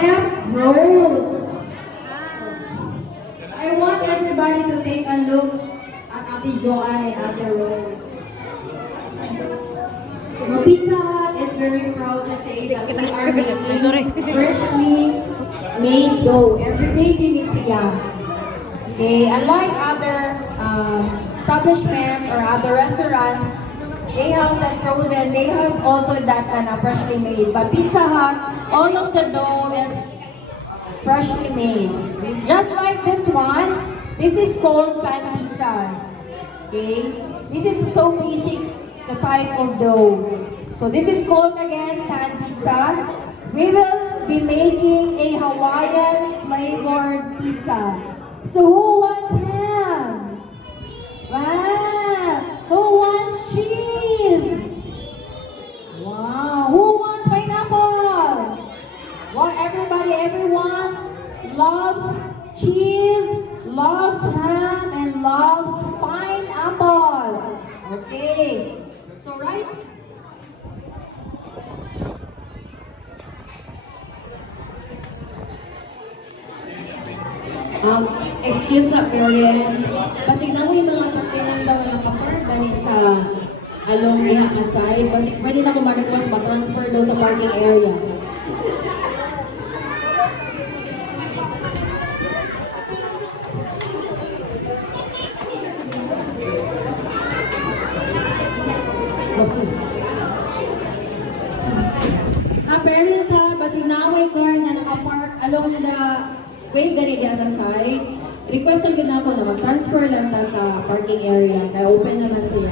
Chef Rose. I want everybody to take a look at Ate Joanne and Ate Rose. No, Pizza Hut is very proud to say that we are making freshly made dough. Every day kinisiya. Okay, unlike other establishment or other restaurants, they have that frozen, they have also that kind of freshly made. But Pizza Hut, all of the dough is freshly made. Just like this one, this is called pan pizza. Okay, this is so basic, the type of dough. So this is called again pan pizza. We will be making a Hawaiian flavored pizza. So who wants ham? Wow! Who wants cheese? Wow! Who wants pineapple? Well, everyone loves cheese, loves ham, and loves pineapple. Okay. So right? Excuse sa parents. Pasig na mo yung mga sakyanan daw na kapar gani sa along diha ka side. Pasig pwede na ko ma-request ma-transfer daw sa parking area. Parents ha, basig na may car na nakapark along the way gani diha sa side. Request lang yun ako na mag-transfer lang ta sa parking area. Kaya open naman siya.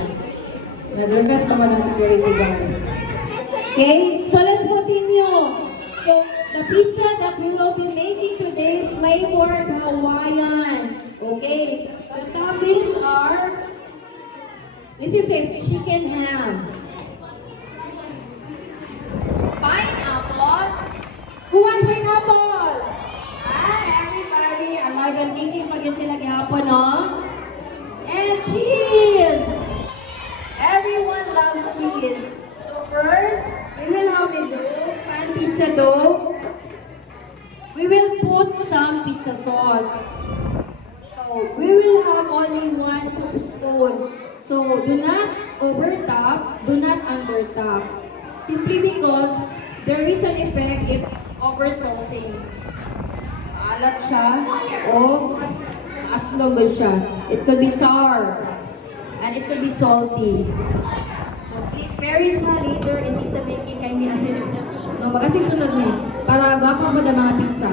Nag-request pa ng security guard. Okay? So let's continue. So the pizza that we will be making today, flavored Hawaiian. Okay? The toppings are, this is a chicken ham. Pineapple. Who wants pineapple? Everybody. Alagang thinking pag yun sila gihapon, no? And cheese. Everyone loves cheese. So first, we will have the dough, pan pizza dough. We will put some pizza sauce. So we will have only 1 soup spoon. So do not overtop, do not undertop. Simply because there is an effect if oversaucing. Alat siya o aslog siya. It could be sour and it could be salty. So parents na later in pizza making kindly assist. No, mag-assist mo sa me para gwapo mo na mga pizza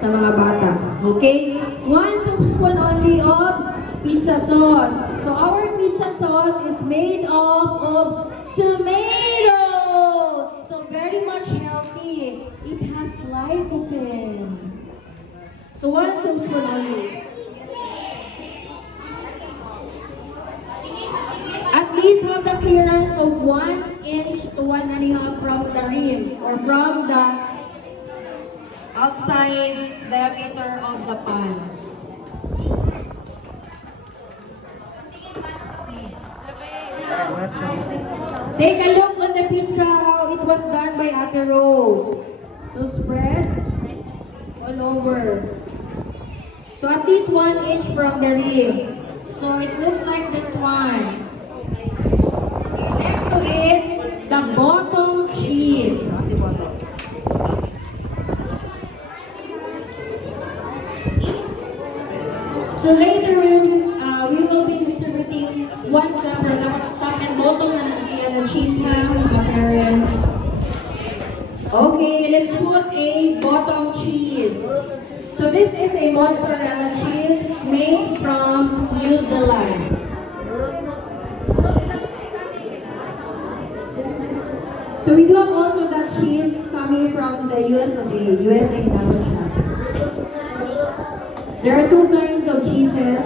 sa mga bata. Okay? 1 soup spoon only of pizza sauce. So our pizza sauce is made of tomato. So very much healthy. It has lycopene. So 1 soup spoon only. At least have the clearance of 1 inch to 1.5 from the rim or from the outside diameter of the pan. Take a look on the pizza how it was done by Ate Rose. So spread all over. So at least 1 inch from the rim. So it looks like this one. Okay, next to it, the bottom cheese. So later we will be distributing 1 cup per top and bottom na siya the cheese ham, mga parents. Okay, let's put a bottom cheese. So this is a mozzarella cheese made from New Zealand. So we do have also that cheese coming from the USA naman siya. There are 2 kinds of cheeses,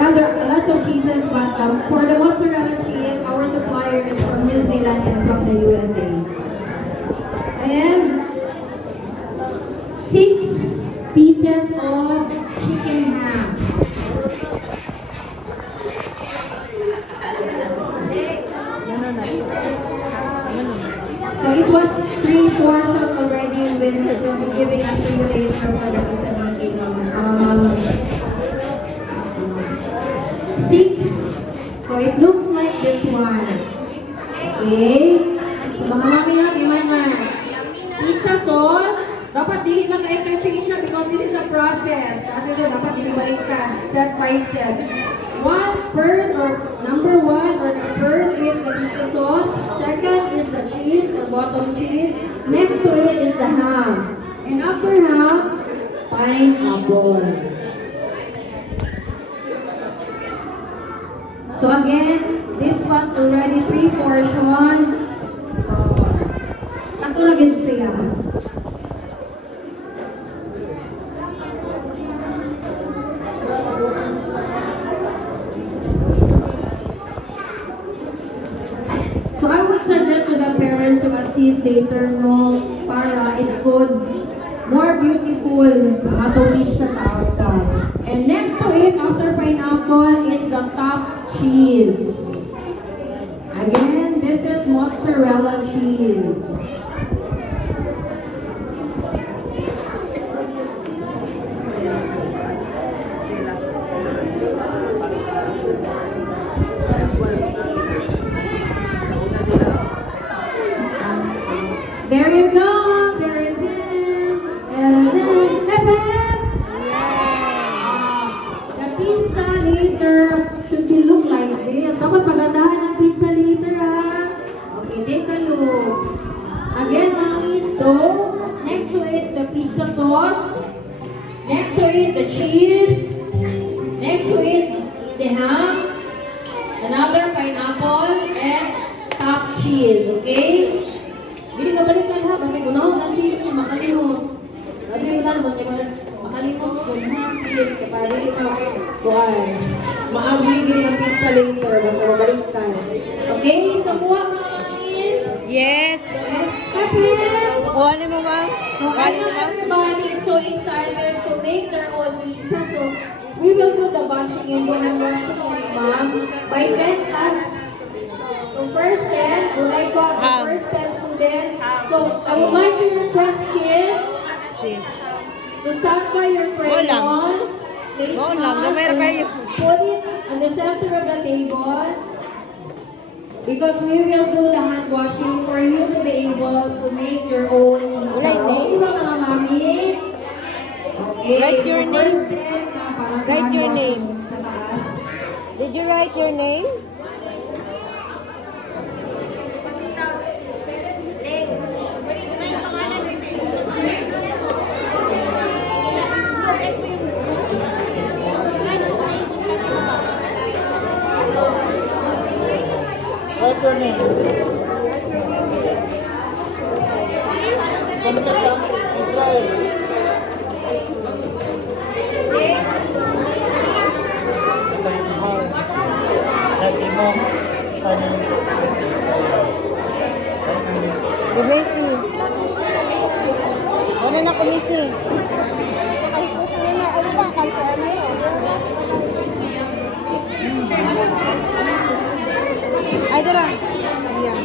rather lots of cheeses, but for the mozzarella cheese, our supplier is from New Zealand and from the USA. And 6 pieces of chicken ham. So it was 3 portions already with we'll be giving up to you later for representing 6. So it looks like this one. Okay? So mga mami ha, di man na. Pizza sauce, dapat dili lang ka-interchange siya because this is a process. Kasi so dapat dili baliktad, step by step. Number one or the first is the pizza sauce. Second is the cheese or bottom cheese. Next to it is the ham. And after ham, pineapple. So again, this was already 3 portion. So, tato na gid siya. So I would suggest to the parents to assist later no para it could more beautiful ato pizza sa outcome. And next to it, after pineapple, is the top cheese. Again, this is mozzarella cheese. There you go. There it is. And then, the pizza later should be look like this. Dapat pagandahan ng pizza later, ha? Okay, take a look. Again, mommies, dough. Next to it, the pizza sauce. Next to it, the cheese. Next to it, the ham. Another pineapple and top cheese, okay? Dili ka balik lang ha, kasi unahon ang cheese mo, makalimot. Dati yung lang, makalimot ko, please, kapag dili ka, buhay. Maagli din ang pizza later, basta mabalik tayo. Okay, sa buha mga mamis? Yes. Happy? Kuhanin mo, ma'am. So I know everybody is so excited to make their own pizza, so we will do the washing and then I'm washing it, ma'am. By then, so first 10, would like to have the first 10 students. So I would like to request kids Cheese. to start by your crayons, face Go lang, mask, lumera kayo. and put it on the center of the table. Because we will do the hand washing for you to be able to make your own pizza. Okay ba mga mami? Okay, Write your so first 10 para sa Write hand your washing name. sa taas. Did you write your name? What's your name? Israel. Happy mo. Kumisi. Ano na kumisi? Ay, dara. Yeah.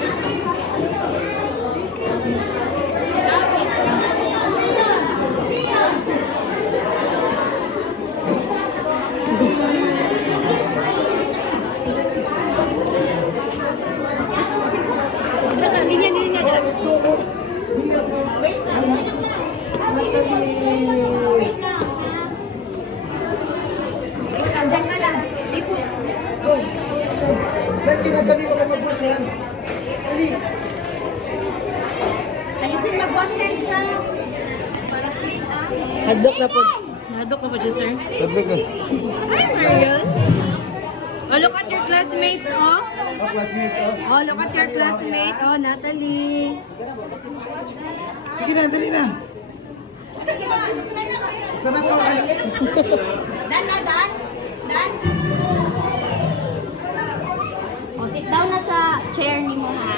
Ba't kinagabi ko ka mag-wash yan? Ayusin mag-wash hands sa para clean up. Hadlok na po. Hadlok na po siya, sir. Sabi ka. Hi, Mariel. Oh, look at your classmates, oh. Ang classmate ko. Oh, look at your classmate. Oh, Natalie. Sige na, dali na. Sana ka. Dan na, Dan. Dan. O, sit down na sa chair ni mo, ha?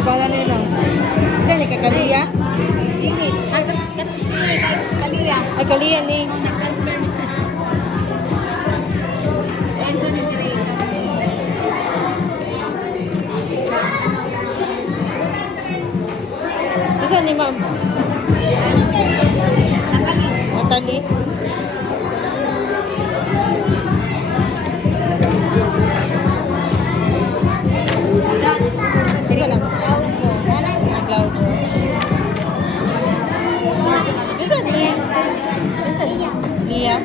Ipala nila. Saan, ikakaliya? Kaliya. Ay, kaliya ni. Isa ni ma'am. Natalie. Isa na ba? Claudio. Isa ni? Isa ni? Lia.